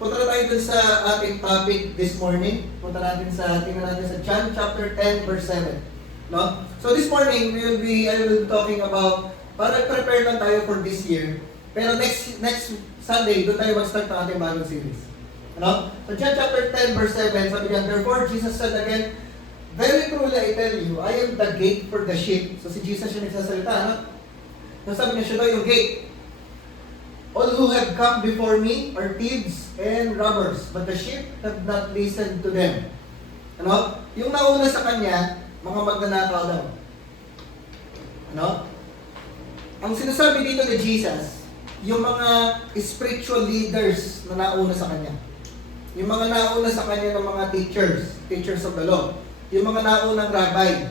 punta na tayo dun sa ating topic this morning. Tingnan natin sa John chapter 10 verse 7. No? So this morning, I will be talking about, para prepare lang tayo for this year. Pero next Sunday, doon tayo mag-start ng ating bagong series. Ano? So John chapter 10 verse 7, sabi niya, therefore Jesus said again, very truly I tell you, I am the gate for the sheep. So si Jesus yung nagsasalita, ano? So sabi niya, siya daw yung gate. All who have come before me are thieves and robbers, but the sheep have not listened to them. Ano? Yung nauna sa kanya, mga magnanakaw daw. Ano? Ang sinasabi dito ni Jesus, yung mga spiritual leaders na nauna sa kanya. Yung mga nauna sa kanya ng mga teachers of the law. Yung mga naunang rabbi.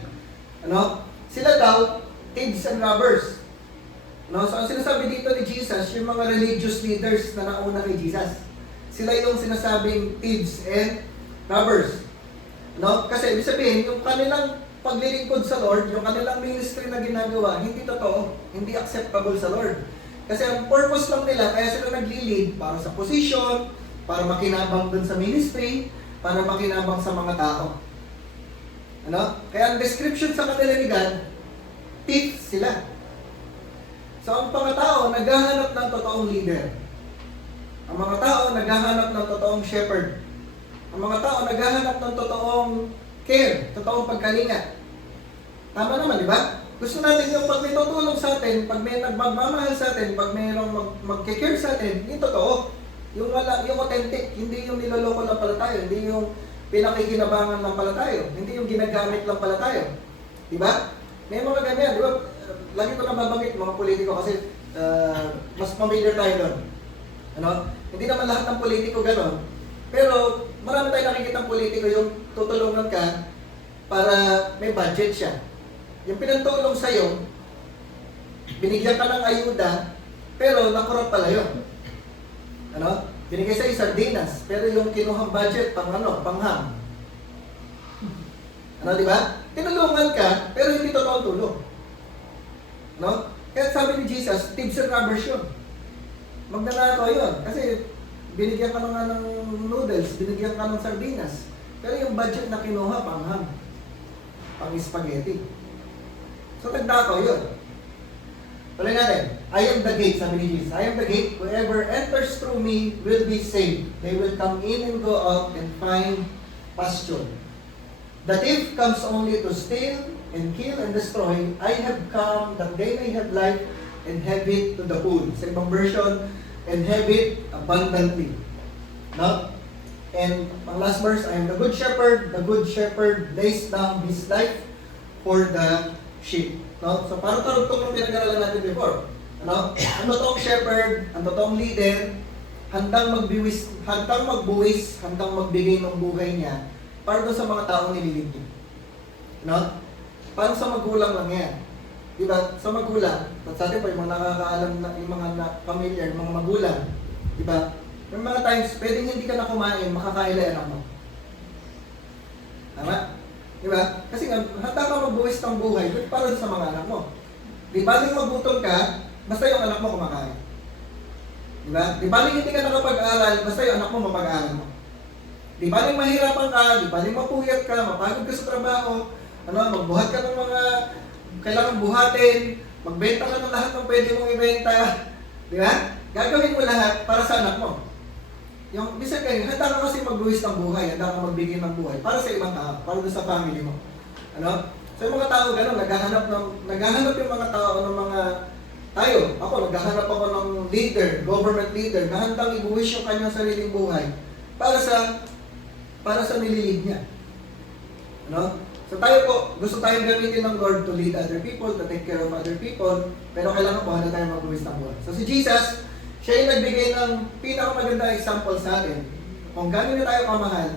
Ano? Sila daw, thieves and robbers. No? So, ang sinasabi dito ni Jesus, yung mga religious leaders na nauna kay Jesus, sila yung sinasabing thieves and robbers. No? Kasi, ibig sabihin, yung kanilang paglilingkod sa Lord, yung kanilang ministry na ginagawa, hindi totoo, hindi acceptable sa Lord. Kasi ang purpose lang nila, kaya sila nagli-lead para sa position, para makinabang dun sa ministry, para makinabang sa mga tao. Ano? Kaya ang description sa kanila ni God, thief sila. So, ang mga tao, naghahanap ng totoong leader. Ang mga tao, naghahanap ng totoong shepherd. Ang mga tao, naghahanap ng totoong care, totoong pagkalinga. Tama naman, di ba? Gusto natin yung pag may tutulong sa atin, pag may nagmamahal sa atin, pag mayroong mag-care sa atin, yung totoo. Yung authentic, hindi yung niloloko lang pala tayo, hindi yung pinakikinabangan lang pala tayo, hindi yung ginagamit lang pala tayo. Di ba? May mga ganyan, di ba? Lagi ko nababanggit mga politiko kasi mas familiar tayo doon. Ano? Hindi naman lahat ng politiko gano'n. Pero marami tayong nakikita ng politiko yung tutulungan ka para may budget siya. Yung pinantulong sa'yo, binigyan ka ng ayuda, pero nakurap pala yun. Ano? Binigay sa'yo sardinas, pero yung kinuhang budget, pangham. Ano, di ba? Tinulungan ka, pero hindi totoong tulong. No? Kaya sabi ni Jesus, thieves and robbers yun. Magnanakaw yun. Kasi binigyan ka nga ng noodles, binigyan ka ng sardinas. Pero yung budget na kinuha, pangham. Pang-spaghetti. So, nagnakaw yun. Tuloy natin. I am the gate, sabi ni Jesus. I am the gate. Whoever enters through me will be saved. They will come in and go out and find pasture. The thief comes only to steal and kill and destroy. I have come that they may have life and have it to the full. Sa ibang version, and have it abundantly. No? And ang last verse, I am the good shepherd. The good shepherd lays down his life for the sheep. No? So parang tarugtong ng pinag-aralan natin before. Ano? Ang totoong shepherd, ang totoong leader, handang magbuwis, handang magbigay ng buhay niya para doon sa mga taong nililid niya. No? Parang sa magulang lang yan. Diba? Sa magulang, sa atin pa yung mga nakakaalam na, yung mga familiar, mga magulang, diba? May mga times, pwedeng hindi ka na kumain, makakaila anak mo. Tama? Diba? Kasi nga, handa ka magbuwis ng buhay, para sa mga anak mo. Di baling magutom ka, basta yung anak mo kumakain. Diba? Di baling hindi ka nakapag-aral, basta yung anak mo mapag-aral mo. Di baling mahirapan ka, di baling mapuyat ka, mapagod ka sa trabaho, magbuhat ka ng mga kailangan buhatin, magbenta ka ng lahat ng pwede mong ibenta, di ba? Gagawin mo lahat para sa anak mo. Yung bisa kayo, handa ka kasi magbuwis ng buhay, handa ka magbigay ng buhay para sa ibang tao, para sa family mo. Ano? So yung mga tao gano'n, naghahanap yung mga tao ng mga tayo. Ako, naghahanap ako ng leader, government leader, na handang ibuwis yung kanyang sariling buhay para sa nililid niya. Ano? So tayo po, gusto tayong gamitin ng Lord to lead other people, to take care of other people, pero kailangan po handa tayong magbuwis ng buhay. So si Jesus, siya yung nagbigay ng pinakamaganda example sa atin. Kung gano'n na tayo kamahal,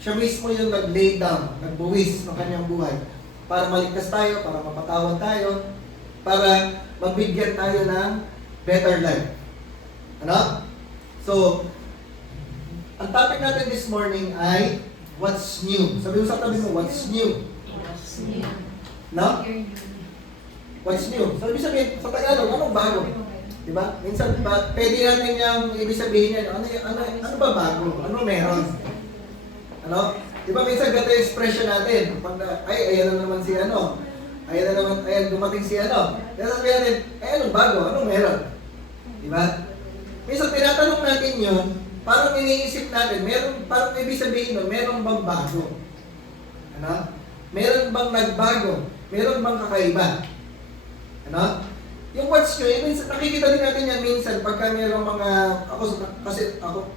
siya mismo yung nag-lay down, nagbuwis ng kanyang buhay para maligtas tayo, para mapatawad tayo, para mabigyan tayo ng better life. Ano? So, ang topic natin this morning ay what's new. Sabi mo sa tabi mo, what's new? What's new? No? What's new? So, ibig sabihin, sa Tagalog, anong bago? Diba? Minsan, pwede natin yung ibig sabihin niya, ano ba bago? Ano meron? Ano? Diba minsan ganito yung expression natin. Pag, ayan na naman si ano. Ayan na naman, ayan, dumating si ano. Kaya sabihin natin, anong bago? Anong meron? Diba? Minsan, tinatanong natin yun, parang iniisip natin, meron, parang ibig sabihin nun, meron bang bago? Ano? Meron bang nagbago? Meron bang kakaiba? Ano? Yung what's nyo, minsan, nakikita din natin yan minsan pagka mayroong mga,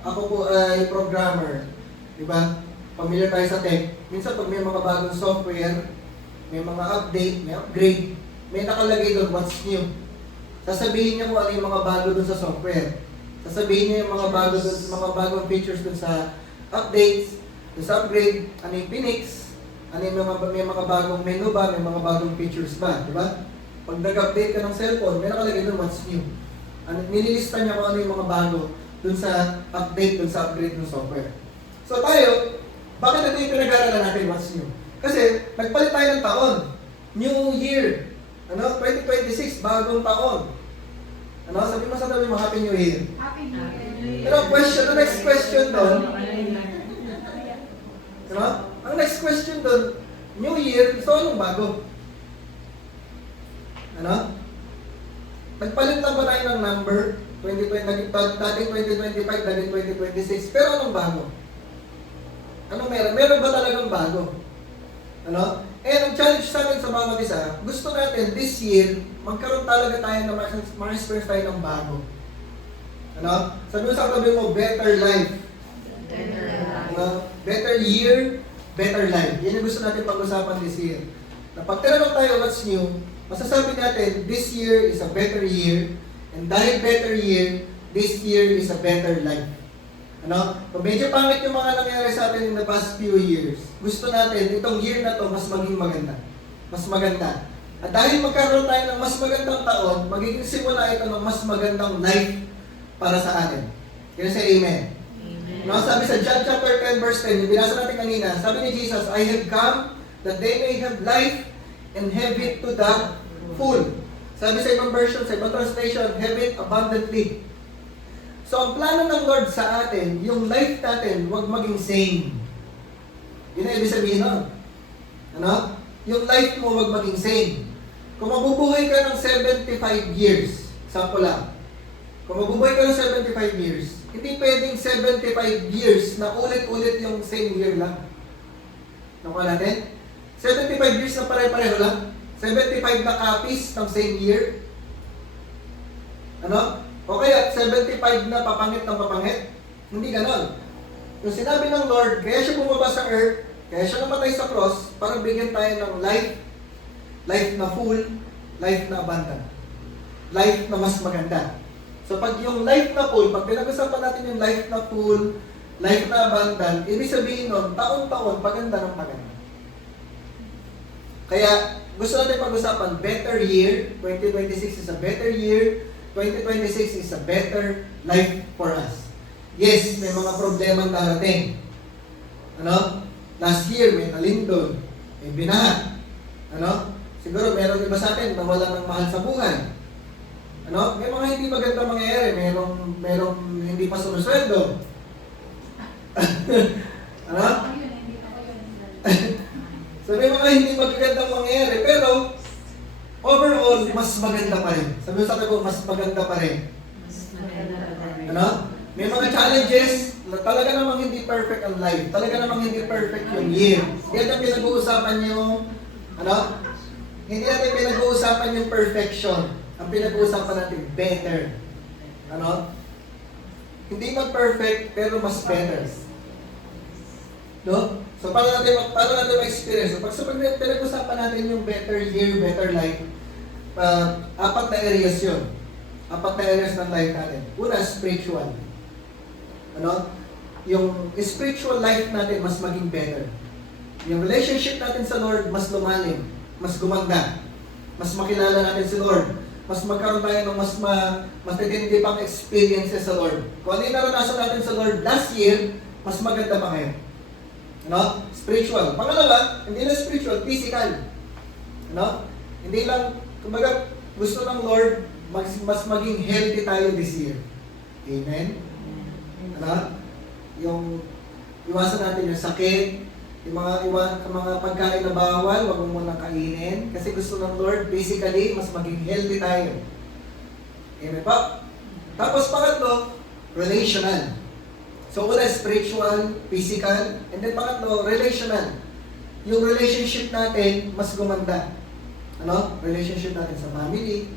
ako po ay programmer, di ba? Familiar tayo sa tech. Minsan pag may mga bagong software, may mga update, may upgrade, may nakalagay doon what's new. Sasabihin niya kung ano yung mga bago doon sa software. Sasabihin niya yung mga bago doon, mga bagong features doon sa updates, doon sa upgrade, ano yung pinix, ano yung may mga bagong menu ba, may mga bagong features ba, di ba? Pag nag-update ka ng cellphone, may nakalagay doon what's new. Nililista niya kung ano yung mga bago dun sa update, dun sa upgrade ng software. So tayo, bakit ito yung pinag-aaralan natin what's new? Kasi nagpalit tayo ng taon. New year. 2026, bagong taon. Sabi mo sa tabi mo, Happy New Year. Happy New Year. Pero the next question doon, ang next question doon, New Year, so anong bago? Nagpalit lang ba tayo ng number? 2020, dating 2025, dating 2026. Pero anong bago? Anong meron? Meron ba talagang bago? Ang challenge sa amin sa mga isa, gusto natin this year, magkaroon talaga tayo na ma-experience tayo ng bago. Sabi mo sa tabi mo, better life. Better year, better life. Yan yung gusto natin pag-usapan this year. Na pag tinanong tayo what's new, masasabi natin, this year is a better year, and dahil better year, this year is a better life. Pag medyo pangit yung mga nangyari sa atin in the past few years, gusto natin, itong year na to, mas maging maganda. Mas maganda. At dahil magkaroon tayo ng mas magandang taon, magiging simula ito ng mas magandang life para sa atin. Kaya sa amen. Sabi sa John chapter 10 verse 10, yung binasa natin kanina, sabi ni Jesus, I have come that they may have life and have it to the full. Sabi sa ibang version, sa ibang translation, have it abundantly. So, ang plano ng Lord sa atin, yung life natin, huwag maging same. Yun ang ibig sabihin nun. Yung life mo, huwag maging same. Kung mabubuhay ka ng 75 years, sample lang. Kung mabubuhay ka ng 75 years, hindi pwedeng 75 years na ulit-ulit yung same year lang. Nakuha natin? 75 years na pare-pareho lang. 75 na copies ng same year. O kaya 75 na papangit ng papangit. Hindi ganon. Yung sinabi ng Lord, kaya siya bumaba sa earth, kaya siya namatay sa cross, para bigyan tayo ng life, life na full, life na abundant. Life na mas maganda. So pag yung life na full, pag pinag-usapan natin yung life na full, life na abundant, ibig sabihin nun, taon-taon, paganda ng paganda. Kaya gusto natin pag-usapan, better year, 2026 is a better year, 2026 is a better life for us. Yes, may mga problema darating. Last year, may nalindol, may binaha. Siguro meron iba sa atin nawala ng mahal sa buhay. May mga hindi maganda mangyayari, merong hindi pa sumusweldo. So may mga hindi magagandang mangyayari, pero overall, mas maganda pa rin. Sabi ko, mas maganda pa rin. May mga challenges, talaga namang hindi perfect ang life. Talaga namang hindi perfect yung year. Hindi natin pinag-uusapan yung, hindi natin pinag-uusapan yung perfection. Ang pinag-uusapan natin, better. Hindi mag-perfect, pero mas better. So, paano natin ma-experience? So, pag pinag-usapan natin yung better year, better life, apat na areas yun. Apat na areas ng life natin. Una, spiritual. Yung spiritual life natin mas maging better. Yung relationship natin sa Lord mas lumalim, mas gumanda. Mas makilala natin si Lord. Mas magkaroon tayo ng mas matitindi pang experiences sa Lord. Kung ano yung naranasan natin sa Lord last year, mas maganda pa ngayon. Spiritual. Pangalawa, hindi na spiritual, physical. Hindi lang, kumbaga, gusto ng Lord mas maging healthy tayo this year. Amen? Ano? Yung iwasan natin yung sakit, yung mga pagkain na bawal, wag mo munang kainin. Kasi gusto ng Lord, basically, mas maging healthy tayo. Amen pa? Tapos pangatlo, relational. So una, spiritual, physical, and then pangatlo, relational. Yung relationship natin, mas gumanda. Ano? Relationship natin sa family,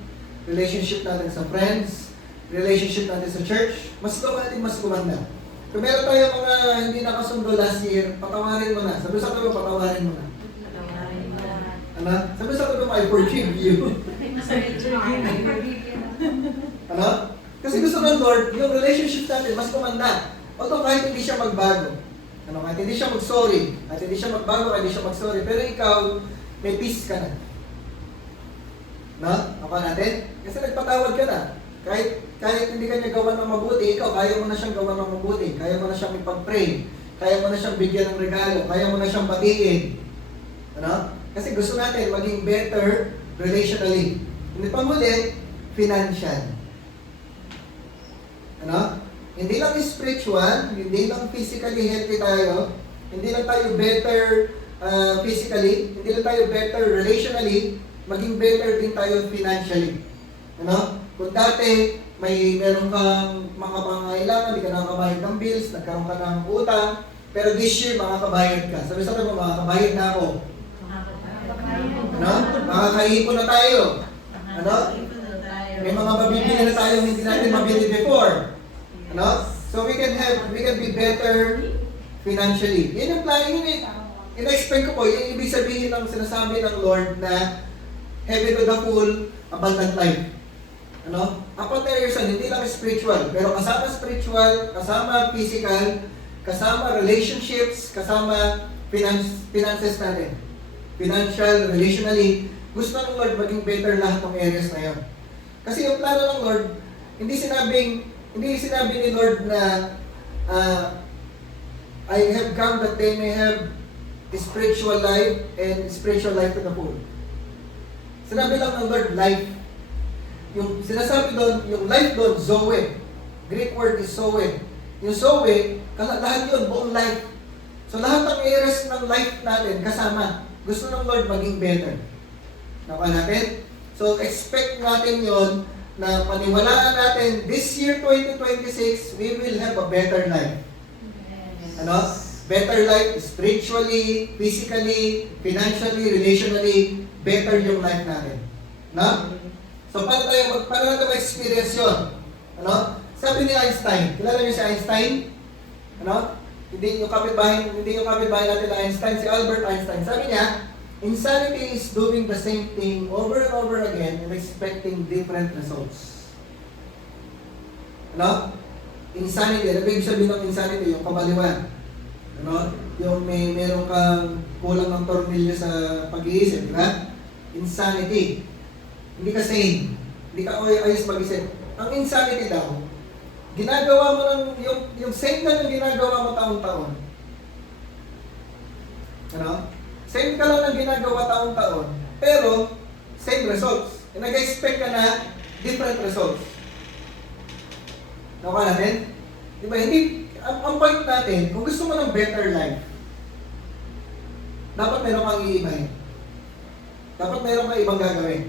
relationship natin sa friends, relationship natin sa church, mas gumanda. Kung meron tayo mga hindi nakasundo last year, patawarin mo na. Sabi sa tabi, patawarin mo na. Ano? Sabi sa tabi, I forgive you. Ano? Kasi gusto ng Lord, yung relationship natin, mas kumanda. Although kahit hindi siya magbago, ano, kahit hindi siya mag-sorry, kahit hindi siya magbago, kahit hindi siya mag-sorry, pero ikaw, may peace ka na. No? Ako natin? Kasi nagpatawad ka na. Kahit hindi ka niya gawa ng mabuti, ikaw, kaya mo na siyang gawa ng mabuti. Kaya mo na siyang ipag-pray. Kaya mo na siyang bigyan ng regalo. Kaya mo na siyang batiin. Ano? Kasi gusto natin maging better relationally. Hindi pa muli, financial. Ano? Hindi lang spiritual, hindi lang physically healthy tayo, hindi lang tayo better physically, hindi lang tayo better relationally, maging better din tayo financially. Ano? Kung dati meron kang mga pangailangan, hindi ka nakakabayad ng bills, nagkaroon ka ng utang, pero this year makakabayad ka. Sabi sa tayo, makakabayad na ako. Ano? Makakaipon na tayo. Ano? May mga mabibili na tayo hindi natin mabili before. Ano? So we can be better financially. Yan yung plan, in-explain ko po, yung ibig sabihin ng sinasabi ng Lord na heaven to the full, abundant life. Ano? Apat na years hindi lang spiritual, pero kasama spiritual, kasama physical, kasama relationships, kasama finances natin. Financial, relationally, gusto ng Lord maging better lahat ng areas na yun. Kasi yung plano ng Lord, hindi sinabi ni Lord na I have come that they may have a spiritual life and spiritual life to the full. Sinabi lang ng Lord, life. Yung sinasabi doon, yung life doon, zoe. Greek word is zoe. Yung zoe, lahat yun, buong life. So lahat ng areas ng life natin kasama. Gusto ng Lord maging better. Nakuha natin? So expect natin yon na paniwalaan natin, this year 2026, we will have a better life. Ano? Better life spiritually, physically, financially, relationally, better yung life natin. No? So, paano natin ma-experience yun? Ano? Sabi ni Einstein, kilala niyo si Einstein? Ano? Hindi yung kapitbahay natin na Einstein, si Albert Einstein. Sabi niya, insanity is doing the same thing over and over again and expecting different results. Ano? Insanity, ano ba ibig sabihin ng insanity? Yung kamaliwan. Ano? Yung meron kang kulang ng tornilyo sa pag-iisip, di ba? Insanity. Hindi ka sane. Hindi ka ayos mag-isip. Ang insanity daw, ginagawa mo yung same na yung ginagawa mo taon-taon. Ano? Same ka lang ng ginagawa taon-taon, pero same results. E nag-expect ka na different results. Nakuha natin? Diba? Ang point natin, kung gusto mo ng better life, dapat meron kang iibahin. Dapat meron kang ibang gagawin.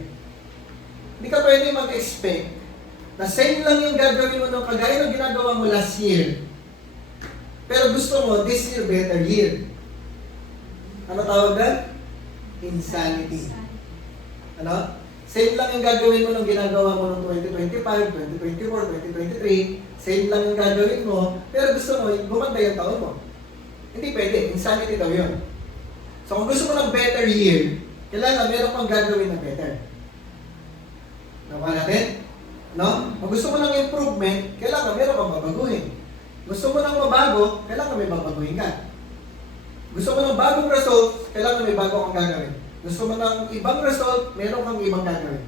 Hindi ka pwede mag-expect na same lang yung gagawin mo nung kagaya ng ginagawa mo last year. Pero gusto mo, this year, better year. Ano tawag na? Insanity. Ano? Same lang yung gagawin mo nung ginagawa mo nung 2025, 2024, 2023. Same lang yung gagawin mo, pero gusto mo, gumanda yung taon mo. Hindi pwede. Insanity daw yun. So kung gusto mo ng better year, kailangan meron pang gagawin na better. Nakuha natin? No? Kung gusto mo ng improvement, kailangan meron kang babaguhin. Gusto mo ng mabago, kailangan may babaguhin ka. Gusto mo ng bagong result, kailangan may bago kang gagawin. Gusto mo ng ibang result, meron kang ibang gagawin.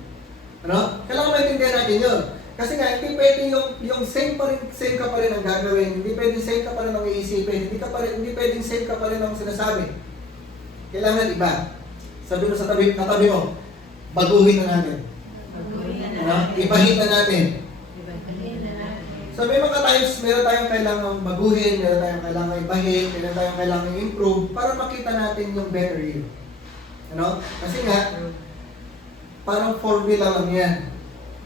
Ano? Kailangan maintindihan natin yun. Kasi nga, hindi pwede yung same ka pa rin ang gagawin. Hindi pwede same ka pa rin ang iisipin. Hindi pwedeng same ka pa rin ang sinasabi. Kailangan iba. Sabi mo sa tabi mo, baguhin na natin. Ano? Ibahin na natin. So may mga times, meron tayong kailangang baguhin, meron tayong kailangang ibahin, meron tayong kailangang improve para makita natin yung better you. Ano? Kasi nga, parang formula lang yan.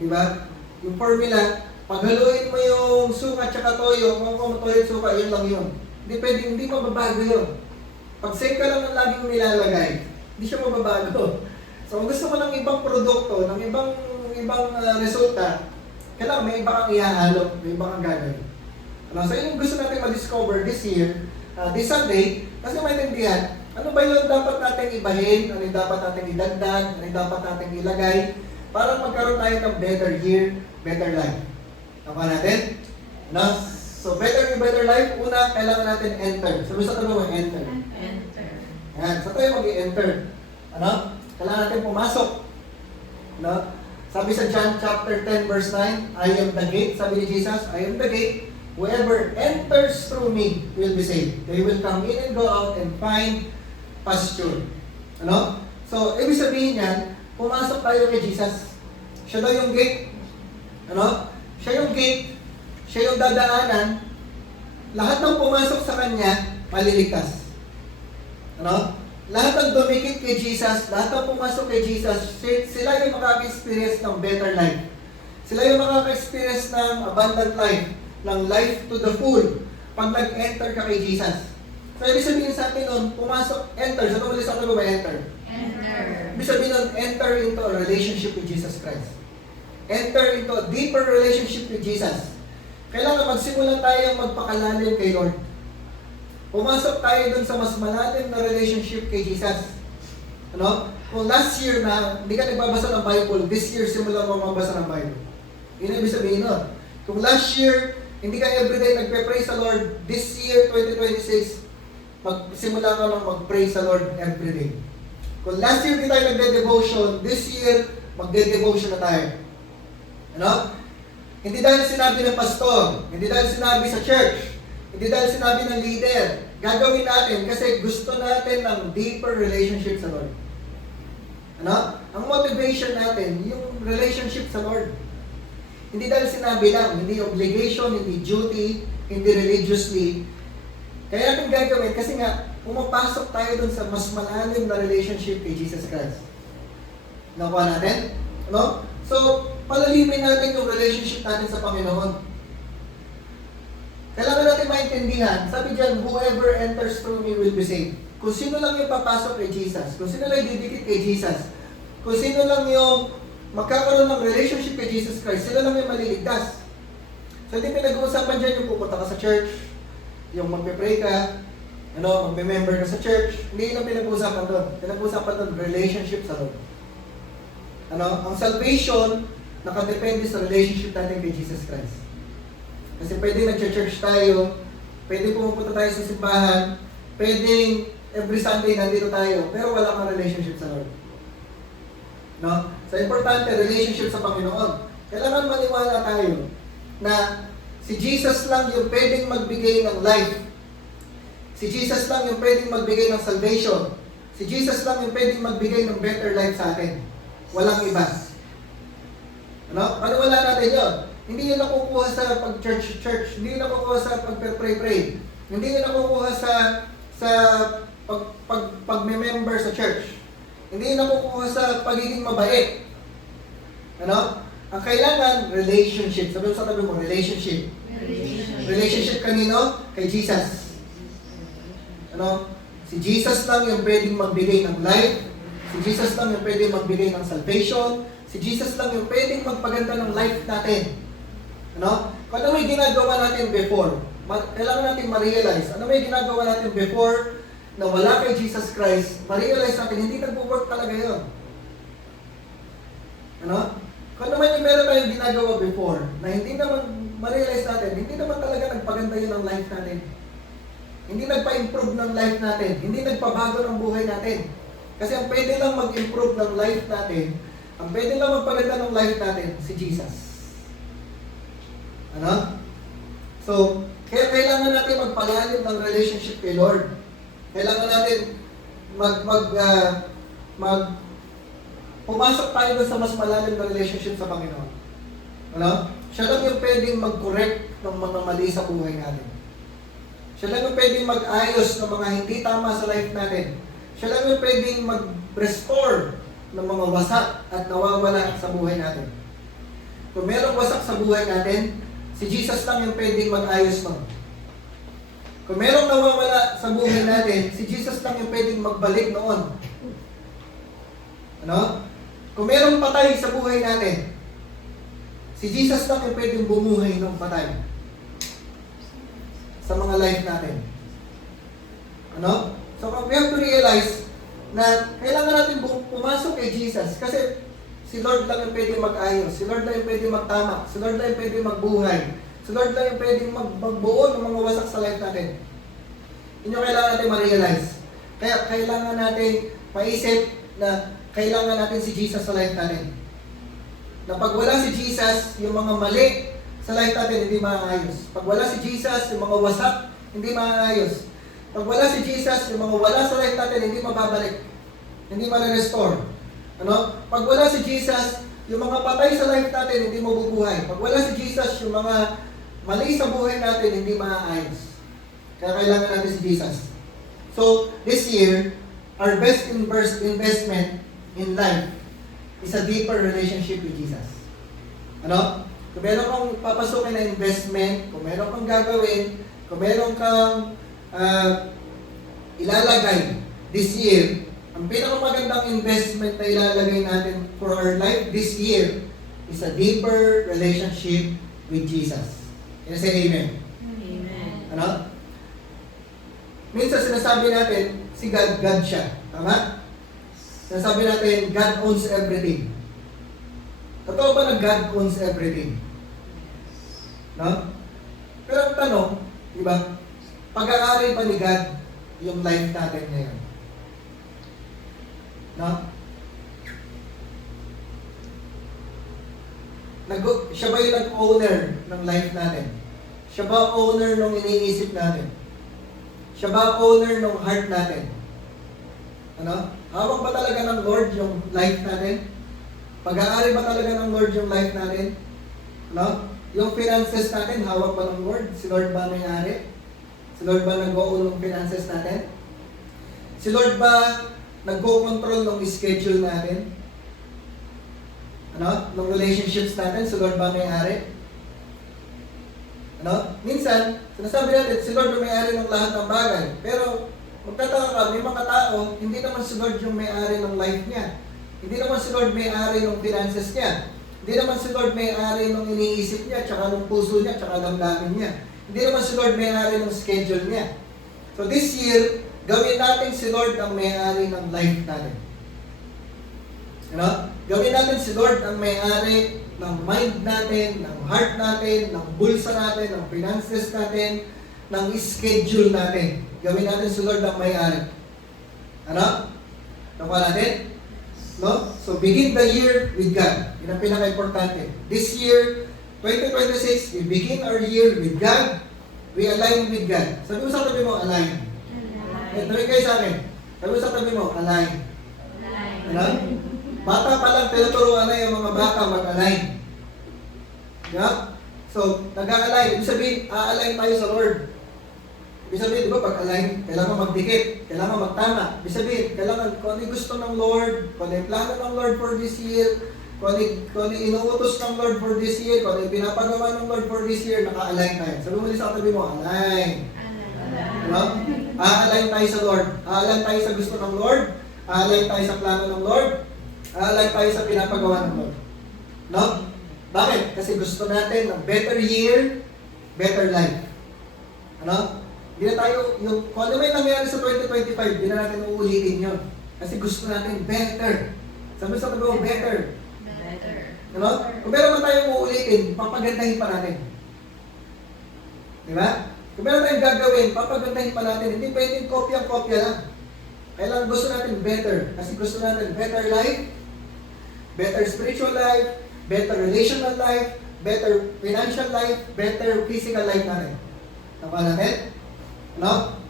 Diba? Yung formula, paghaluin mo yung suka at toyo, kung toyo at suka, yun lang yun. Hindi pwede, hindi mababago yun. Pag same ka lang ng laging nilalagay, hindi siya mababago. So kung gusto mo ng ibang produkto, ng ibang resulta, kailangan may iba kang ihahalo, may iba kang gagawin. Ano? So yun yung gusto natin ma-discover this year, this Sunday, kasi maintindihan, ano ba yung dapat natin ibahin, ano yung dapat natin idagdag, ano yung dapat natin ilagay, para magkaroon tayo ng better year, better life. Tama natin? No? So better year, better life, una, kailangan natin enter. Sabi sa tanong mo, enter. Enter. Yan, sa tayo mag-enter. Ano? Kailangan natin pumasok. No? Sabi sa John chapter 10 verse 9, I am the gate. Sabi ni Jesus, I am the gate. Whoever enters through me will be saved. They will come in and go out and find pasture. Ano? So, ibig sabihin yan, pumasok tayo kay Jesus. Siya daw yung gate. Ano? Siya yung gate. Siya yung dadaanan. Lahat ng pumasok sa Kanya, maliligtas. Ano? Lahat ng dumikit kay Jesus, lahat ng pumasok kay Jesus, sila yung makaka-experience ng better life. Sila yung makaka-experience ng abundant life, ng life to the full, pag nag-enter ka kay Jesus. So, ibig sabihin sa atin nun, pumasok, enter. Sa numalis ako ba enter? Enter. Ibig sabihin nun, enter into a relationship with Jesus Christ. Enter into a deeper relationship with Jesus. Kailangan magsimulan tayo magpakalalim kay Lord. Pumasok tayo dun sa mas malalim na relationship kay Jesus. Ano? Kung last year na hindi ka nagbabasa ng Bible, this year simulan mo magbasa ng Bible. Yun ang ibig sabihin nun. Kung last year, hindi ka everyday nagpe-praise sa Lord, this year, 2026, magsimula ka lang mag-praise sa Lord everyday. Kung last year hindi tayo nagde-devotion, this year, magde-devotion na tayo. Ano? Hindi dahil sinabi ng pastor, hindi dahil sinabi sa church, hindi dahil sinabi ng leader, gagawin natin kasi gusto natin ng deeper relationship sa Lord. Ano? Ang motivation natin, yung relationship sa Lord. Hindi dahil sinabi lang, hindi obligation, hindi duty, hindi religiously. Kaya natin gagawin kasi nga, pumapasok tayo dun sa mas malalim na relationship kay Jesus Christ. Nakuha natin? Ano? So, palalimin natin yung relationship natin sa Panginoon. Kailangan natin maintindihan, sabi dyan, whoever enters through me will be saved. Kung sino lang yung papasok kay Jesus, kung sino lang yung didikit kay Jesus, kung sino lang yung magkakaroon ng relationship kay Jesus Christ, sila lang yung maliligtas. So hindi pinag-uusapan dyan yung pupunta ka sa church, yung magpe-pray ka, magpe-member ka sa church, hindi yun ang pinag-uusapan doon. Pinag-uusapan doon, relationship sa Lord. Ang salvation, nakadepende sa relationship natin kay Jesus Christ. Kasi pwede nag-church tayo, pwede pumupunta tayo sa simbahan, pwede every Sunday nandito tayo, pero wala kang relationship sa Lord. No? So, importante, relationship sa Panginoon. Kailangan maniwala tayo na si Jesus lang yung pwedeng magbigay ng life. Si Jesus lang yung pwedeng magbigay ng salvation. Si Jesus lang yung pwedeng magbigay ng better life sa atin. Walang iba. Maniwala natin yun. Hindi yun nakukuha sa pag-church, hindi yun nakukuha sa pag-pray, hindi yun nakukuha sa pag-member sa church. Hindi yun nakukuha sa pagiging mabait. Ang kailangan, relationship. Sabi mo sa tabi mo, relationship. Relationship kanino? Kay Jesus. Si Jesus lang yung pwedeng magbigay ng life. Si Jesus lang yung pwedeng magbigay ng salvation. Si Jesus lang yung pwedeng magpaganda ng life natin. Kung ano may ginagawa natin before, kailangan natin ma-realize, ano may ginagawa natin before na wala kay Jesus Christ, ma-realize natin, hindi nag-work talaga yun. Kung ano man yung meron tayong ginagawa before, na hindi naman ma-realize natin, hindi naman talaga nagpaganda yun ng life natin. Hindi nagpa-improve ng life natin, hindi nagpabago ng buhay natin. Kasi ang pwede lang mag-improve ng life natin, ang pwede lang magpaganda ng life natin, si Jesus. So, kaya kailangan natin magpalalim ng relationship kay Lord. Kailangan natin pumasok tayo sa mas malalim na relationship sa Panginoon. Ano? Siya lang yung pwedeng mag-correct ng mga mali sa buhay natin. Siya lang yung pwedeng mag-ayos ng mga hindi tama sa life natin. Siya lang yung pwedeng mag-restore ng mga wasak at nawawala sa buhay natin. Kung merong wasak sa buhay natin, si Jesus lang yung pwedeng mag-ayos nun. Kung merong nawawala sa buhay natin, si Jesus lang yung pwedeng magbalik noon. Ano? Kung merong patay sa buhay natin, si Jesus lang yung pwedeng bumuhay ng patay sa mga life natin. Ano? So we have to realize na kailangan natin pumasok kay Jesus kasi si Lord lang yung pwedeng mag-ayos, si Lord lang yung pwedeng magtama, si Lord lang yung pwedeng magbuhay, si Lord lang yung pwedeng magbuo ng mga wasak sa life natin. Yun yung kailangan natin ma-realize. Kaya kailangan natin maisip na kailangan natin si Jesus sa life natin. Na pag wala si Jesus, yung mga mali sa life natin hindi maayos. Pag wala si Jesus, yung mga wasak hindi maayos. Pag wala si Jesus, yung mga wala sa life natin hindi mababalik. Hindi ma-restore. Ano? Pag wala si Jesus, yung mga patay sa life natin hindi mabubuhay. Pag wala si Jesus, yung mga mali sa buhay natin hindi maayos. Kaya kailangan natin si Jesus. So, this year, our best investment in life is a deeper relationship with Jesus. Ano? Kung meron kang papasukin na investment, kung meron kang gagawin, kung meron kang ilalagay this year, ang pinakamagandang investment na ilalagay natin for our life this year is a deeper relationship with Jesus. Can I say amen? Amen. Ano? Minsan sinasabi natin, si God, God siya. Tama? Sinasabi natin, God owns everything. Totoo ba na God owns everything? No? Pero ang tanong, di ba, pag-aari ba ni God yung life natin ngayon? No? Siya ba yung nag-owner ng life natin? Siya ba owner ng iniisip natin? Siya ba owner ng heart natin? Ano? Hawak ba talaga ng Lord yung life natin? Pag-aari ba talaga ng Lord yung life natin? No? Yung finances natin, hawak ba ng Lord? Si Lord ba may-ari? Si Lord ba nag-o-own ng finances natin? Si Lord ba nag-o-control ng schedule natin? Ano? Ng relationships natin, si Lord ba may-ari? Ano? Minsan, sinasabi natin, si Lord yung may-ari ng lahat ng bagay. Pero, magtataka ka, may mga tao, hindi naman si Lord yung may-ari ng life niya. Hindi naman si Lord may-ari ng finances niya. Hindi naman si Lord may-ari ng iniisip niya, tsaka ng puso niya, tsaka damdamin niya. Hindi naman si Lord may-ari ng schedule niya. So this year, gawin natin si Lord ang may-ari ng life natin. You know? Gawin natin si Lord ang may-ari ng mind natin, ng heart natin, ng bulsa natin, ng finances natin, ng schedule natin. Gawin natin si Lord ang may-ari. Ano? Nakuha natin? No? So, begin the year with God. Yun ang pinaka-importante. This year, 2026, we begin our year with God. We align with God. Sabi mo sa tabi mo, align. Tabi kayo sa akin. Sabi mo sa tabi mo, align. Ano? Bata pa lang, tinuturuan na yung mga bata mag-align. Yeah? So, nag-a-align. Ibig sabihin, a-align tayo sa Lord. Ibig sabihin, di ba, pag-align, kailangan magdikit, kailangan magtama. Ibig sabihin, kailangan, kung ano gusto ng Lord, kung ano yung plano ng Lord for this year, kung ano inuutos ng Lord for this year, kung ano pinapagawa ng Lord for this year, naka-align tayo. Sabi mo sa katabi mo, align. Diba? A-align tayo sa Lord. A-align tayo sa gusto ng Lord. A-align tayo sa plano ng Lord. A-align tayo sa pinapagawa ng Lord. No? Bakit? Kasi gusto natin ng better year, better life. Ano? Hindi na tayo, kung ano may nangyari sa 2025, hindi na natin uulitin yun. Kasi gusto natin better. Sabi sa tabi mo, better. Better. Ano? Kung meron man tayong uulitin, papagandahin pa natin. Di ba? Kung meron tayong gagawin, papagandahin pa natin. Hindi pwedeng kopya-kopya lang. Kailangan gusto natin better. Kasi gusto natin better life, better spiritual life, better relational life, better financial life, better physical life natin. Tama natin? No?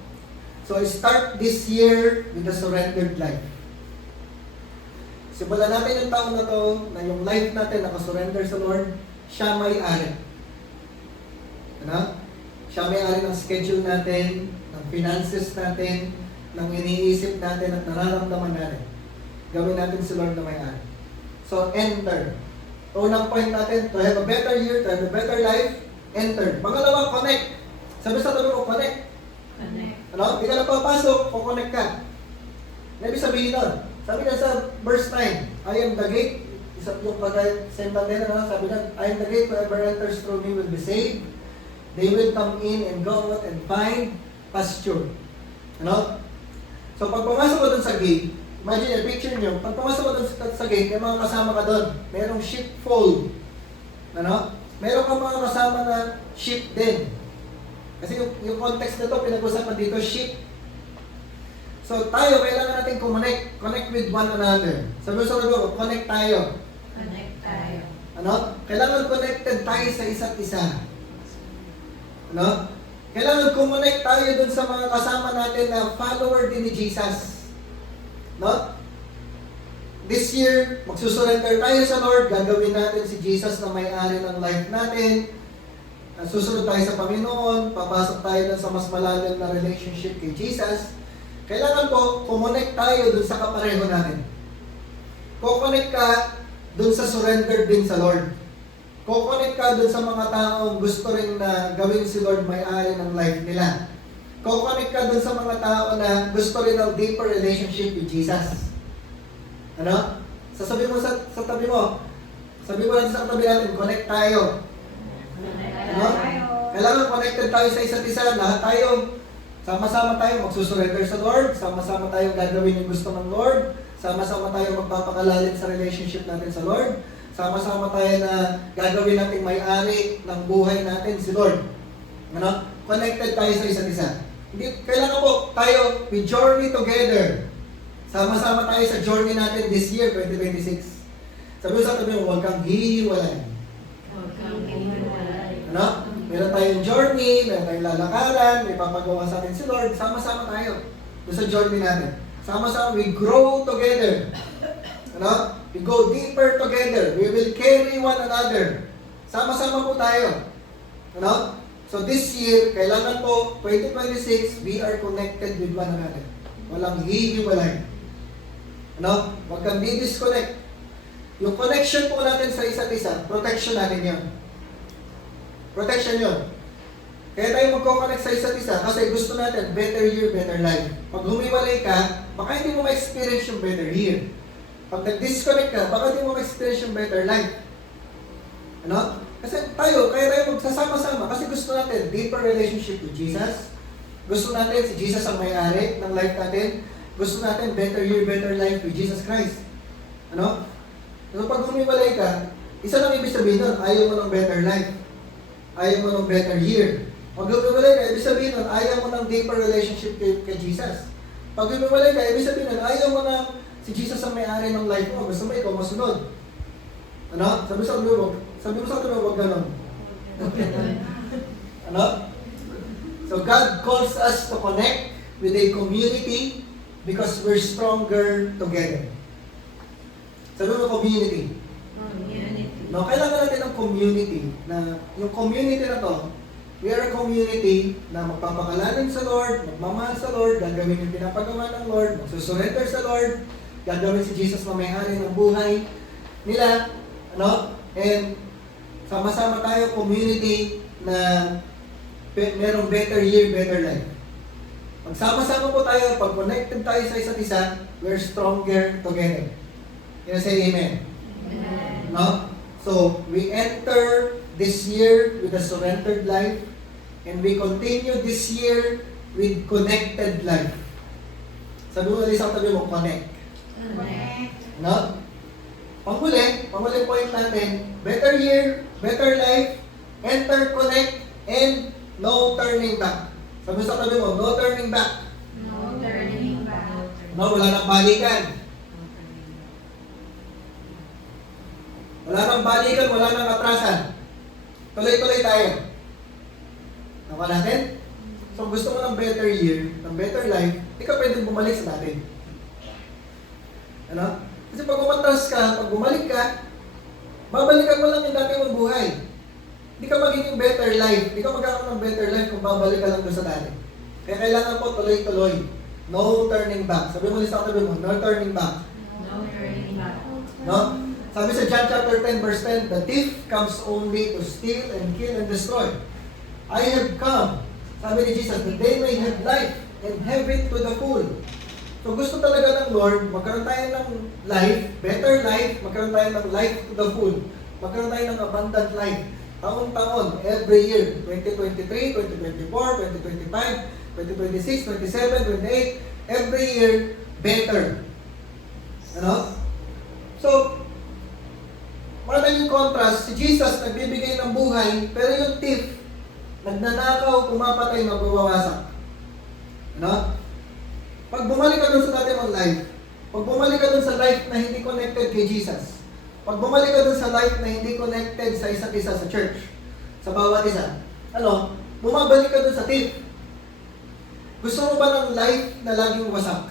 So, start this year with a surrendered life. Simulan natin yung taon na to, na yung life natin nakasurrender sa Lord. siya may-ari. Ano? Siya may-ari ng schedule natin, ng finances natin, ng iniisip natin at nararamdaman natin. Gawin natin si Lord na may-ari. So, enter. Unang point natin, to have a better year, to have a better life, enter. Pangalawa, connect. Sabi sa tabi mo, connect. Connect. Ano? Hindi ka na papasok, connect ka. Maybe sabihin nun. Sabi niya sa verse 9, I am the gate. Isa yung pag-sentence na, sabi niya, I am the gate, whoever enters through me will be saved. They will come in and go out and find pasture. Ano? So pag pumasok ko dun sa gate, imagine, picture nyo, pag pumasok ko dun sa gate, may mga kasama ka dun. Merong sheepfold. Ano? Meron kang mga kasama na sheep din. Kasi yung context na to, pinag-usapan dito, sheep. So tayo, kailangan natin connect with one another. Sabi ko, connect tayo. Connect tayo. Ano? Kailangan connected tayo sa isa't isa. Ano? Kailangan connect tayo dun sa mga kasama natin na follower din ni Jesus. No? This year, magsusurrender tayo sa Lord, gagawin natin si Jesus na may-ari ng life natin. Susunod tayo sa Panginoon, papasok tayo dun sa mas malalim na relationship kay Jesus. Kailangan po, kumonect tayo dun sa kapareho natin. Kukonect ka dun sa surrender din sa Lord. Kukonect ka dun sa mga taong gusto rin na gawin si Lord may-ari ng life nila. Kukonect ka dun sa mga tao na gusto rin ng deeper relationship with Jesus. Ano? Sasabi mo sa tabi mo, sabi mo lang sa tabi natin, connect tayo. Ano? Kailangan connected tayo sa isa't isa. Lahat tayo, sama-sama tayo magsusurrender sa Lord. Sama-sama tayo gagawin yung gusto ng Lord. Sama-sama tayo magpapakalalim sa relationship natin sa Lord. Sama-sama tayo na gagawin natin may-ari ng buhay natin si Lord. Ano? Connected tayo sa isa't isa. Hindi, kailangan po tayo, we journey together. Sama-sama tayo sa journey natin this year, 2026. Sabi mo sa tabi mo, huwag kang hihiwalay. Huwag kang hiwalay. Ano? Meron tayong journey, meron tayong lalakaran, may papagawa sa atin si Lord. Sama-sama tayo doon sa journey natin. Sama-sama, we grow together. Ano? We go deeper together. We will carry one another. Sama-sama po tayo. Ano? So this year, kailangan po, 2026, we are connected with one another. Walang hihiwalay. Ano? Huwag kang di-disconnect. Yung connection po natin sa isa't isa, protection natin yun. Protection yun. Kaya tayo magkoconnect sa isa't isa kasi gusto natin better year, better life. Pag humiwalay ka, baka hindi mo ma-experience yung better year. Pag nag-disconnect ka, baka hindi mo ma-experience yung better life. Ano? Kasi tayo, kaya tayo magsasama-sama kasi gusto natin deeper relationship with Jesus. Gusto natin si Jesus ang may-ari ng life natin. Gusto natin better year, better life with Jesus Christ. Ano? So pag humiwalay ka, isa lang ibig sabihin nun, ayaw mo ng better life. Ayaw mo ng better year. Pag humiwalay ka, ibig sabihin nun, ayaw mo ng deeper relationship kay Jesus. Pag humiwalay ka, ibig sabihin nun, ayaw mo na si Jesus ang may-ari ng life mo. Gusto mo ikaw masunod. Ano? Sabi mo sa akin, huwag ganon. Ano? So God calls us to connect with a community because we're stronger together. Sabi mo community. Community. No, kailangan natin ng community na yung community na to, we are a community na magpapakalalim sa Lord, magmamahal sa Lord, gagawin yung pinapagawa ng Lord, magsusurrender sa Lord, gagawin si Jesus na may-ari ng buhay nila, ano? And sama-sama tayo community na merong better year, better life. Magsama-sama po tayo, pag connected tayo sa isa't isa, we're stronger together. Can you say amen? Amen. No? So, we enter this year with a surrendered life and we continue this year with connected life. Sabi mo ulit sa tabi mo, connect. Connect. No? Panghuli point natin, better year, better life, enter, connect, and no turning back. Sabi sa tabi mo, no turning back. No turning back. No, wala nang balikan. Wala nang balikan, wala nang atrasan. Tuloy-tuloy tayo. Nakuha natin? So gusto mo ng better year, ng better life, hindi ka pwedeng bumalik sa dati. Ano? Kasi pag umatras ka, pag bumalik ka, Babalikan mo lang yung dati mong buhay. Hindi ka magiging better life. Hindi ka magkakaroon ng better life kung babalik ka lang doon sa dati. Kaya kailangan po tuloy-tuloy. No turning back. Sabi mo sa katabi mo, no turning back. No turning back. No? Sabi sa John chapter 10 verse 10, the thief comes only to steal and kill and destroy. I have come, sabi ni Jesus, that they may have life and have it to the full. So gusto talaga ng Lord, magkaroon tayo ng life, better life, magkaroon tayo ng life to the full. Magkaroon tayo ng abundant life. Taon-taon, every year, 2023, 2024, 2025, 2026, 27, 28, every year, better. Ano? So, maraming yung contrast, si Jesus nagbibigay ng buhay, pero yung thief, nagnanakaw, pumapatay, magbawasak. Ano? Pag bumalik ka dun sa dati mong life, pag bumalik ka dun sa life na hindi connected kay Jesus, pag bumalik ka dun sa life na hindi connected sa isa't isa sa church, sa bawat isa, ano, bumabalik ka dun sa thief. Gusto mo ba ng life na laging wasak?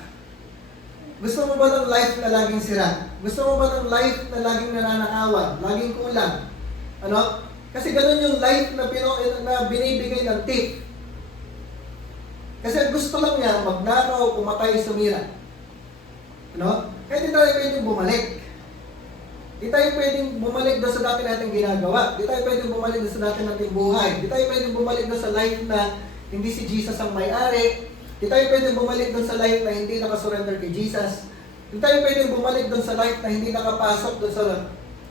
Gusto mo ba ng life na laging sira? Gusto mo ba ng life na laging nananakawan, laging kulang? Ano? Kasi ganun yung life na binibigay ng thief. Kasi gusto lang niya magnakaw, pumatay, sumira. Ano? Kaya di tayo pwedeng bumalik. Di tayo pwedeng bumalik doon sa dati nating ginagawa. Di tayo pwedeng bumalik doon sa dati nating buhay. Di tayo pwedeng bumalik doon sa life na hindi si Jesus ang may-ari. Di tayo pwedeng bumalik doon sa life na hindi nakasurrender kay Jesus. Di tayo pwedeng bumalik doon sa life na hindi nakapasok doon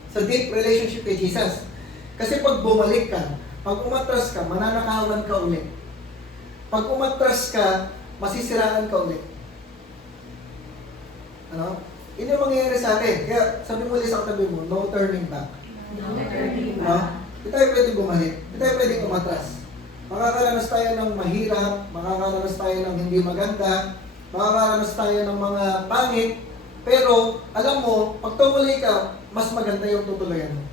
sa deep relationship kay Jesus. Kasi pag bumalik ka, pag umatras ka, mananakawan ka ulit. Pag umatras ka, masisiraan ka ulit. Ano? Yun yung mangyayari sa atin. Kaya sabi mo ulit sa katabi mo, no turning back. No turning No? back. Di tayo pwedeng bumalik. Di tayo pwedeng umatras. Makakaranas tayo ng mahirap, makakaranas tayo ng hindi maganda, makakaranas tayo ng mga pangit, pero alam mo, pag tumuloy ka, mas maganda yung tutuluyan mo.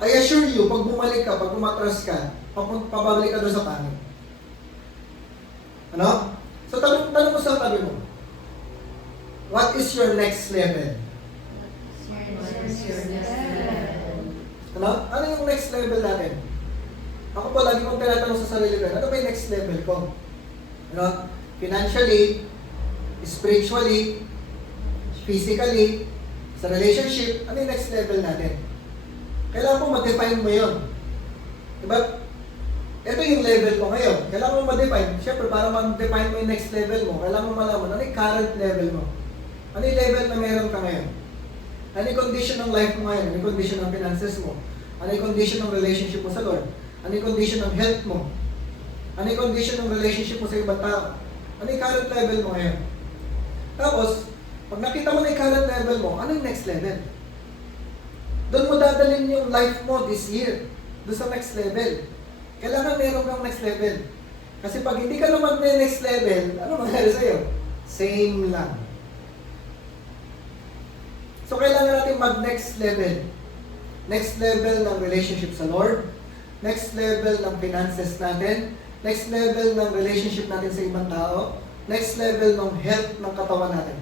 I assure you, pag bumalik ka, pag umatras ka, pabalik ka doon sa pangit. Ano? So tanong mo sa tabi mo, what is your next level? What is your next level? Ano? Ano yung next level natin? Ako po, lagi kong tinatanong sa sarili ko, ano ba yung next level ko? Ano? Financially, spiritually, physically, sa relationship, ano yung next level natin? Kailangan mo ma-define mo yun. Diba? Ito yung level ko ngayon. Kailangan mo ma-define. Siyempre, para ma-define mo yung next level mo, kailangan mo malaman ano yung current level mo. Ano yung level na meron ka ngayon? Ano yung condition ng life mo ngayon? Ano yung condition ng finances mo? Ano yung condition ng relationship mo sa Lord? Ano yung condition ng health mo? Ano yung condition ng relationship mo sa ibang tao? Ano yung current level mo ngayon? Tapos, pag nakita mo na yung current level mo, ano yung next level? Doon mo dadalhin yung life mo this year. Doon sa next level. Kailangan meron kang next level. Kasi pag hindi ka naman may next level, ano mangyari sa'yo? Same lang. So kailangan natin mag-next level. Next level ng relationship sa Lord. Next level ng finances natin. Next level ng relationship natin sa ibang tao. Next level ng health ng katawan natin.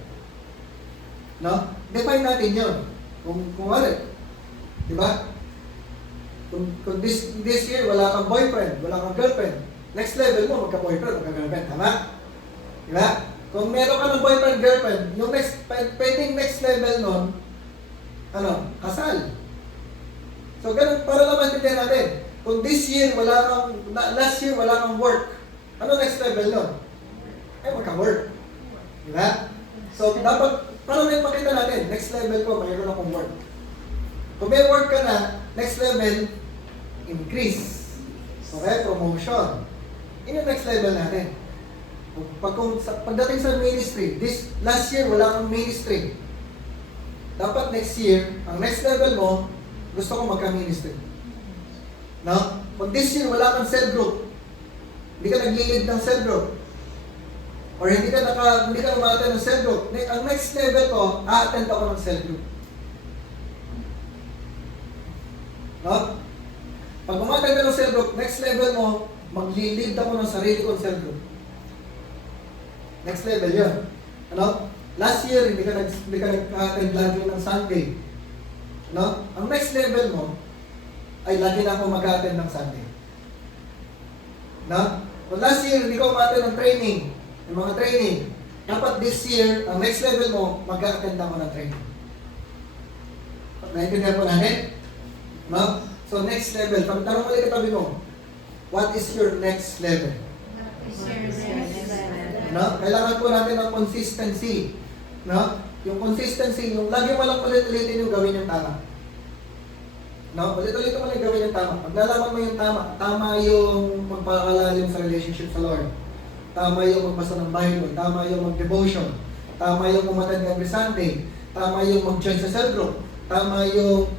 No? Define natin yun. Kung ano. Diba? Kung this year wala kang boyfriend, wala kang girlfriend, next level mo magka-boyfriend, magka-girlfriend. Tama? Diba? Kung meron ka ng boyfriend, girlfriend, yung pwedeng next level nun, ano? Kasal. So, ganun, para naman tindihan natin. Kung this year, last year, wala kang work, ano next level nun? Eh, magka-work. Diba? So, dapat, para may makita natin, next level ko, mayroon akong work. Kung may work ka na, next level, increase. Okay? Promotion. Yun yung next level natin. Pagdating sa ministry, last year, wala kang ministry. Dapat next year, ang next level mo, gusto ko magka-ministry. No? Kung this year, wala kang cell group, hindi ka nag-lead ng cell group, or hindi ka umaattend ng cell group, ang next level ko, a-attend ako ng cell group. No? Pag umaattend ka ng cell group, next level mo, mag-lead ako ng sarili kong cell group. Next level yun. Ano? Last year, hindi ka nag-attend lagi ng Sunday. No? Ang next level mo ay lagi na ako mag-attend ng Sunday. No? Kung last year, hindi ka umattend ng training, yung mga training, dapat this year, ang next level mo, mag-attend ako ng training. Naintindihan po natin? No? So next level, tanong ulit katabi mo, what is your next level? No? Kailangan po natin ng consistency. No? Yung consistency, yung lagi mo lang ulit-ulitin yung gawin yung tama. No? Ulit-ulitin mo lang gawin yung tama. Pag nalaman mo yung tama, tama yung magpakalalim sa relationship sa Lord. Tama yung magbasa ng Bible. Tama yung mag-devotion. Tama yung umatend every Sunday. Tama yung mag-join sa cell group. Tama yung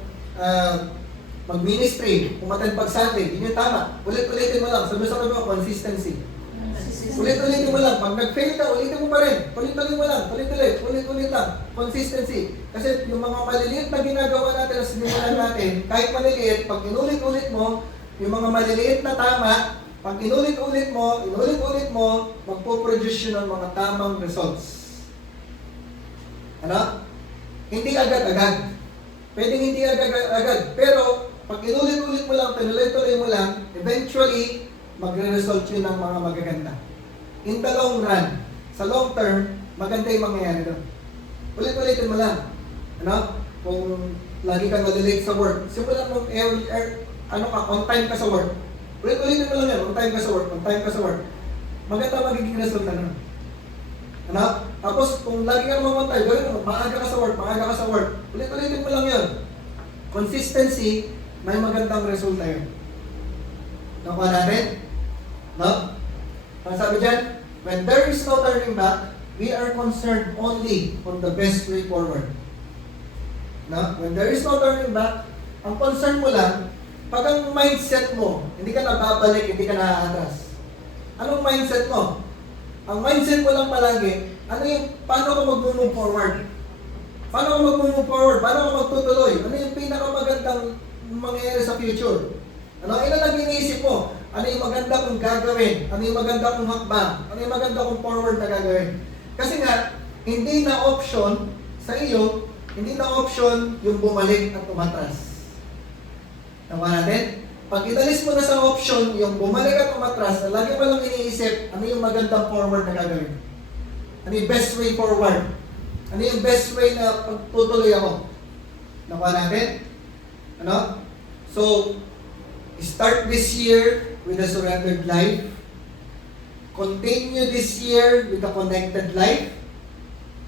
mag-ministry. Umatend pag Sunday. Yun yung tama. Ulit-ulitin mo lang. Sabi sa mo, consistency. Ulit-ulitin mo lang. Pag nag-fail ka, ulitin mo pa rin. Ulit-ulit mo lang. Ulit-ulit lang. Consistency. Kasi yung mga maliliit na ginagawa natin sa sinimulan natin, kahit maliliit, pag inulit-ulit mo, yung mga maliliit na tama, pag inulit-ulit mo, magpo-produce yun ng mga tamang results. Ano? Hindi agad-agad. Pwedeng hindi agad-agad. Pero, pag inulit-ulit mo lang, tinuloy-tuloy mo lang, eventually, magre-result yun ng mga magaganda. In the long run, sa long term, maganda yung mangyayari doon. Ulit-ulitin mo lang. Ano? Kung lagi kang nalilate sa work, simulan mo on time ka sa work. Ulit-ulitin mo lang yan, on time ka sa work. Maganda magiging resulta nun. Ano? Tapos, kung lagi ka naman on time, gawin mo, maaga ka sa work. Ulit-ulitin mo lang yun. Consistency, may magandang resulta yun. Nakuha natin? No? Ang sabi dyan, when there is no turning back, we are concerned only on the best way forward. No? When there is no turning back, ang concern mo lang, pag ang mindset mo, hindi ka nababalik, hindi ka nakakatras. Anong mindset mo? Ang mindset mo lang palagi, paano ka mag-move forward? Paano ka mag-move forward? Paano ka magtutuloy? Ano yung pinakamagandang mangyayari sa future? Ano lang iniisip mo? Ano yung maganda kong gagawin? Ano yung maganda kong hakbang? Ano yung maganda kong forward na gagawin? Kasi nga, hindi na option sa iyo, hindi na option yung bumalik at umatras. Tama natin? Pag inalis mo na sa option yung bumalik at umatras, lagi mo lang iniisip, ano yung magandang forward na gagawin? Ano yung best way forward? Ano yung best way na pagtutuloy ako? Nakuha natin? Ano? So, start this year with a surrendered life. Continue this year with a connected life.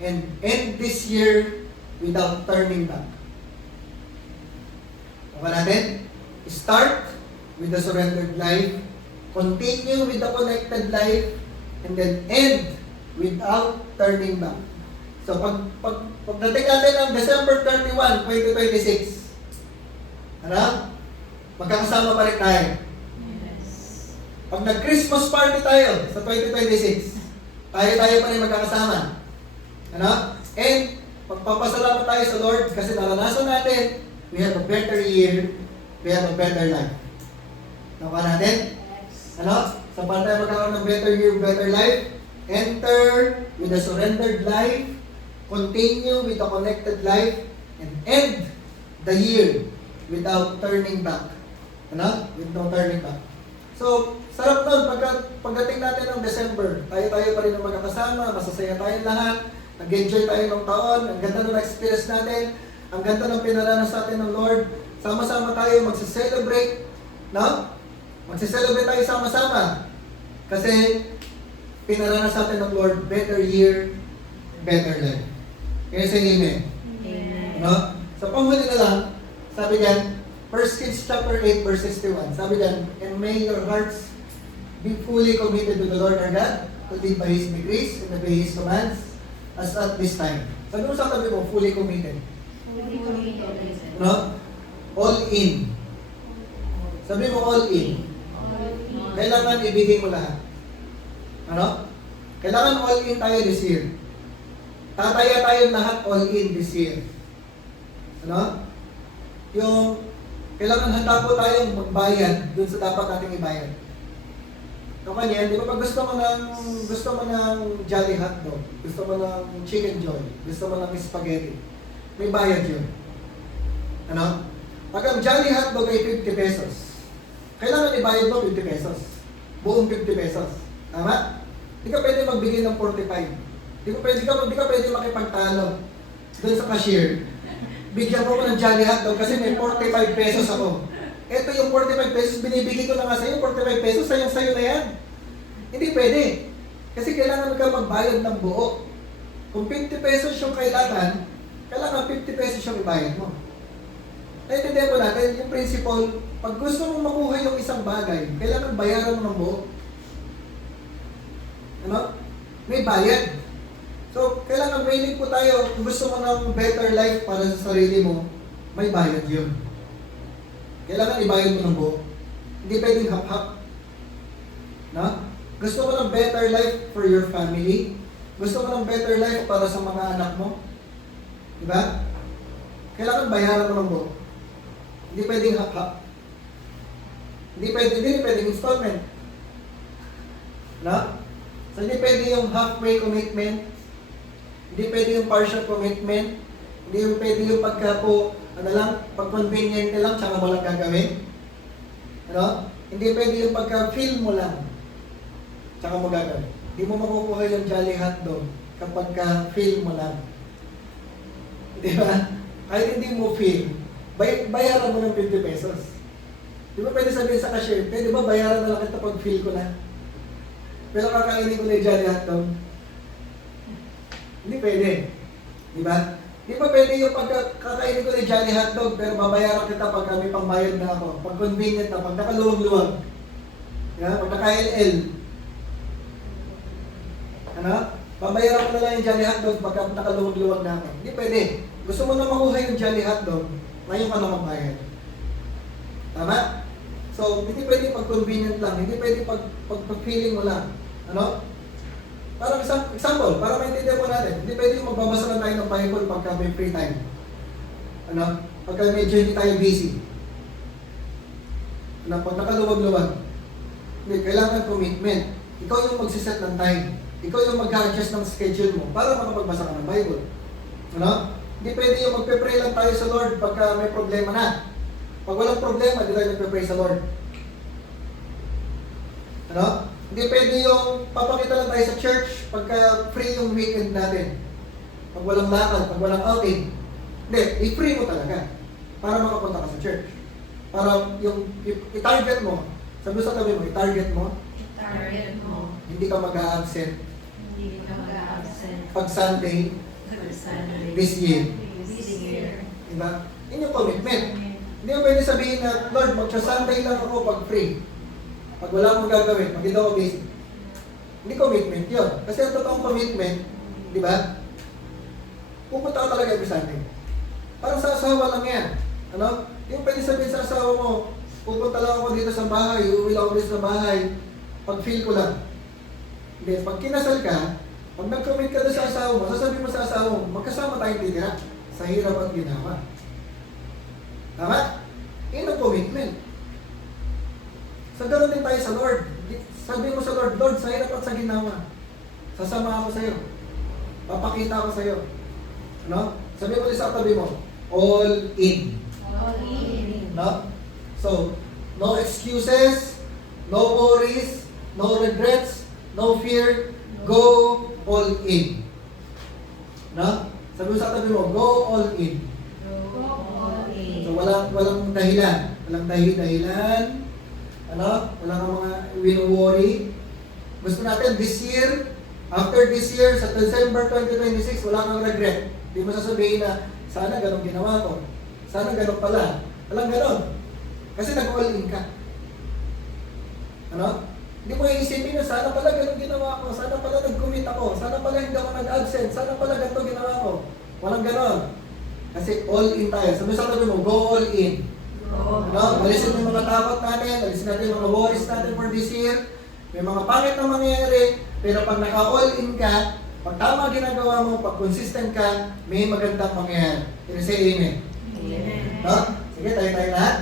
And end this year without turning back. Nakuha natin? Start with a surrendered life. Continue with a connected life. And then end without turning back. So, pagdating natin ng December 31, 2026, ano? Magkakasama pa rin tayo. Yes. Pag nag-Christmas party tayo sa 2026, tayo pa rin magkakasama. Ano? And, pagpapasalamat tayo sa Lord kasi naranasan natin, we have a better year, we have a better life. Nakuha natin? Ano? So, paano tayo magkakaroon ng better year, better life? Enter with a surrendered life, continue with a connected life, and end the year without turning back. Ano? With no turning back. So, sarap nun. Pagdating natin ng December, tayo pa rin ang magkakasama, masasaya tayong lahat, nag-enjoy tayo ng taon, ang ganda ng experience natin, ang ganda ng pinaranas natin ng Lord, sama-sama tayo magse-celebrate, no? Magse-celebrate tayo sama-sama. Kasi, pinaranas natin ng Lord, better year, better life. Kaya sa amen. Amen. No? Sa panghuli na lang, sabi niyan, 1 Kings chapter 8 verse 61. Sabi diyan, and may your hearts be fully committed to the Lord our God, to live by His decrees and obey His commands, as at this time. Sabi mo sa tabi mo, fully committed. Fully committed. No? All in. Sabi mo, all in. Kailangan ibigay mo lahat. Ano? Kailangan all in tayo this year. Tataya tayo lahat all in this year. Ano? Yung kailangan handa po tayong magbayad dun sa dapat nating ibayad. So kanya, di ba pag gusto mo ng Jolly Hotdog, gusto mo ng Chicken Joy, gusto mo ng spaghetti, may bayad yun. Ano? Pag ang Jolly Hotdog ay 50 pesos, kailangan ibayad mo 50 pesos. Buong 50 pesos. Tama? Hindi ka pwede magbigay ng 45. Hindi ka pwede makipagtalo doon sa cashier. Bigyan mo ko ng Jolly Hotdog kasi may 45 pesos ako. Ito yung 45 pesos, binibigay ko na nga sa'yo, 45 pesos, sayang-sayo na yan. Hindi pwede. Kasi kailangan ka magbayad ng buo. Kung 50 pesos yung kailangan 50 pesos yung ibayad mo. Naintindihan ko natin, yung principle, pag gusto mong makuha yung isang bagay, kailangan bayaran mo ng buo. Ano? May bayad. So, kailangan willing po tayo, kung gusto mo ng better life para sa sarili mo, may bayad yun. Kailangan ibayad mo ng buo. Hindi pwedeng hap-hap. No? Gusto mo ng better life for your family? Gusto mo ng better life para sa mga anak mo? Diba? Kailangan bayaran mo ng buo. Hindi pwedeng hap-hap. Hindi pwedeng installment. No? So, hindi pwede yung halfway commitment. Hindi pwede yung partial commitment. Hindi pwede yung pagka po, pag convenient lang, tsaka mo lang gagawin. Ano? Hindi pwede yung pagka-feel mo lang, tsaka mo gagawin. Hindi mo makukuha yung Jolly Hotdog kapag ka-feel mo lang. Di ba? Kahit hindi mo feel, bayaran mo ng 50 pesos. Di ba pwede sabihin sa cashier, pwede ba bayaran na lang kita pag feel ko na? Pero kakainin ko na yung Jolly Hotdog. Hindi pwede. Di ba? Di ba pwede yung pagkakainin ko ng Jolly Hotdog pero babayaran kita pag may pambayad na ako. Pag convenient na, pag nakaluwag-luwag. Yeah? Pag naka-LL. Ano? Babayaran ko na lang yung Jolly Hotdog pag nakaluwag-luwag na ako. Hindi pwede. Gusto mo na makuha yung Jolly Hotdog, ngayon ka na magbayad. Tama? So, hindi pwede pag convenient lang. Hindi pwede pag-feeling mo lang. Ano? Parang example, para maintindihan po natin, hindi pwede yung magbabasa lang tayo ng Bible pagka may free time. Ano? Pagka medyo hindi tayo busy. Ano? Pag nakaluwag-luwag. Hindi, kailangan commitment. Ikaw yung magsiset ng time. Ikaw yung mag-adjust ng schedule mo para makapagbasa ka ng Bible. Ano? Hindi pwede yung magpe-pray lang tayo sa Lord pagka may problema na. Pag walang problema, hindi tayo nagpe-pray sa Lord. Ano? Hindi pwede yung papakita lang tayo sa church pagka free yung weekend natin. Pag walang lakad, pag walang outing. Hindi, i-free mo talaga para makapunta ka sa church. Para yung i-target mo, sabi sa tabi mo, i-target mo, Target mo. hindi ka mag-a-absent Hindi ka mag-a-absent. pag Sunday Sunday. this year. This year. Diba? Yun yung commitment. Hindi mo pwede sabihin na, Lord, magsa-Sunday lang ako pag free. Pag wala akong gagawin, pag hindi ako busy. Hindi commitment yun. Kasi ang totoong commitment, di ba? Pupunta ka talaga every Sunday. Parang sa asawa lang yan. Ano? Hindi mo pwede sabihin sa asawa mo, pupunta lang ako dito sa bahay, uuwi lang ako dito sa bahay, pag feel ko lang. Hindi, pag kinasal ka, pag nag-commit ka doon sa asawa mo, sasabihin mo sa asawa mo, magkasama tayong titira sa hirap at ginawa. Tama? Yun ang commitment. So, ganoon din tayo sa Lord. Sabi mo sa Lord, Lord, sa hirap at sa ginawa, sasama ako sa iyo. Papakita ako sa iyo. Ano? Sabi mo din sa tabi mo, all in. All in. No? So, no excuses, no worries, no regrets, no fear, go all in. No? Sabi mo sa tabi mo, go all in. Go all in. So, walang dahilan. Walang dahilan. Ano? Wala kang mga wino-worry. Gusto natin this year, after this year, sa December 2026, wala kang regret. Hindi mo sasabihin na, sana ganun ginawa ko. Sana ganun pala. Walang ganun. Kasi nag-all in ka. Ano? Hindi mo iisipin na, sana pala ganun ginawa ko. Sana pala nag-commit ako. Sana pala hindi ako nag-absent. Sana pala ganito ginawa ko. Walang ganun. Kasi all in tayo. Sabi sa tabi mo, go all in. No, alisin mo yung mga takot natin, alisin natin yung mga worries natin for this year. May mga pangit na mangyayari, pero pag naka-all in ka, pag tama ginagawa mo, pag consistent ka, may magandang mangyayari. Can you say amen? Amen. No? Sige, tayo lahat.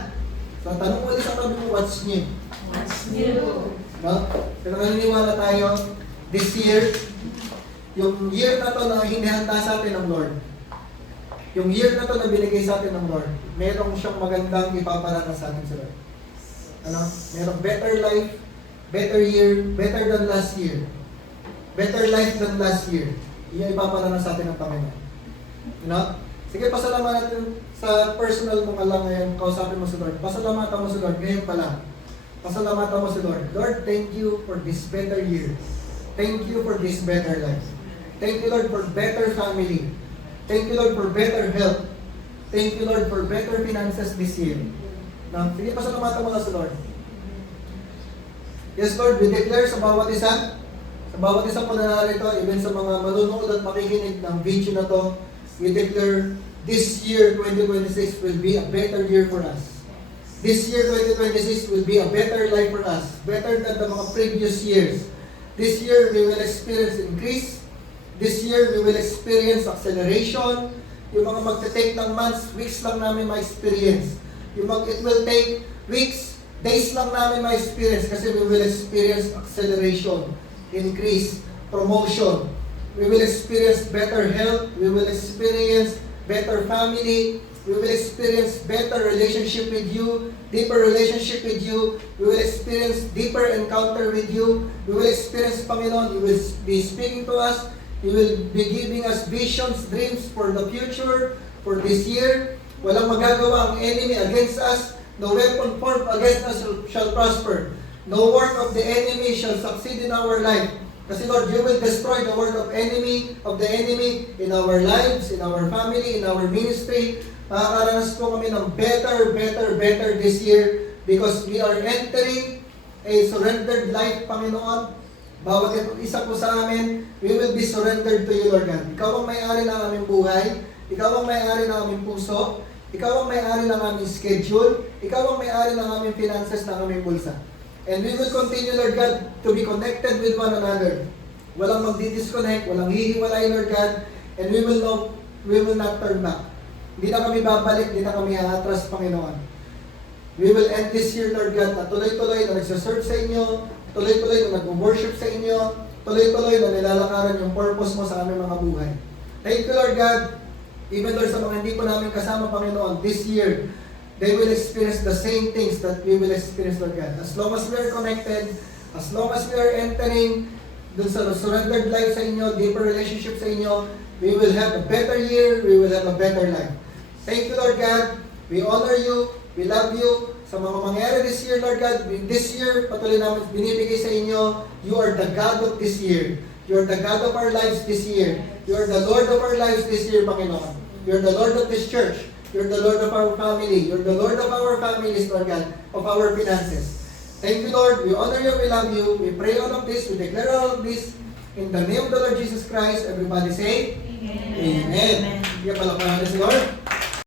So, tanong ulit sa tabi mo, what's new? What's new? No? Pero naniniwala tayo, this year, yung year na to na hinihanda sa atin ng Lord, yung year na to na binigay sa atin ng Lord, merong siyang magandang ipaparanas sa atin sa Lord. Ano? Merong better life, better year, better than last year. Better life than last year. Iyan ipaparanas sa atin ng Panginoon. You know? Sige, pasalamatan natin sa personal mo ka lang ngayon, kausapin mo si Lord. Pasalamatan mo si Lord ngayon pa lang. Pasalamatan mo si Lord. Lord, thank you for this better year. Thank you for this better life. Thank you, Lord, for better family. Thank you, Lord, for better health. Thank you, Lord, for better finances this year. Now, sige, pasalamatan mo na si Lord. Yes, Lord, we declare sa bawat isa po na narito, even sa mga manunood at makikinig ng video na to, we declare this year, 2026, will be a better year for us. This year, 2026, will be a better life for us. Better than the mga previous years. This year, we will experience increase. This year, we will experience acceleration. Yung mga magte-take ng months, weeks lang namin ma-experience. It will take weeks, days lang namin ma-experience kasi we will experience acceleration, increase, promotion. We will experience better health. We will experience better family. We will experience better relationship with you, deeper relationship with you. We will experience deeper encounter with you. We will experience, Panginoon, you will be speaking to us. You will be giving us visions, dreams for the future, for this year. Walang magagawa ang enemy against us. No weapon formed against us shall prosper. No work of the enemy shall succeed in our life. Kasi Lord, you will destroy the work of the enemy in our lives, in our family, in our ministry. Makakaranas po kami ng better this year because we are entering a surrendered life, Panginoon. Bawat isa po sa amin, we will be surrendered to you, Lord God. Ikaw ang may-ari ng aming buhay. Ikaw ang may-ari ng aming puso. Ikaw ang may-ari ng aming schedule. Ikaw ang may-ari ng aming finances, ng aming bulsa. And we will continue, Lord God, to be connected with one another. Walang magdi-disconnect, walang hihiwalay, Lord God. And we will not turn back. Hindi na kami babalik, hindi na kami aatras, Panginoon. We will end this year, Lord God, na tuloy-tuloy na nagsaserve sa inyo, tuloy-tuloy na nag-worship sa inyo, tuloy-tuloy na nilalakaran yung purpose mo sa aming mga buhay. Thank you, Lord God. Even Lord, sa mga hindi po namin kasama, Panginoon, this year, they will experience the same things that we will experience, Lord God. As long as we are connected, as long as we are entering dun sa surrendered life sa inyo, deeper relationship sa inyo, we will have a better year, we will have a better life. Thank you, Lord God. We honor you, we love you. Sa mga mangyari this year, Lord God, this year, patuloy namin binibigay sa inyo, you are the God of this year. You are the God of our lives this year. You are the Lord of our lives this year, Panginoon. You are the Lord of this church. You're the Lord of our family. You're the Lord of our families, Lord God, of our finances. Thank you, Lord. We honor you. We love you. We pray all of this. We declare all of this. In the name of the Lord Jesus Christ, everybody say, Amen. Amen. Amen. Palakpakan natin si Lord.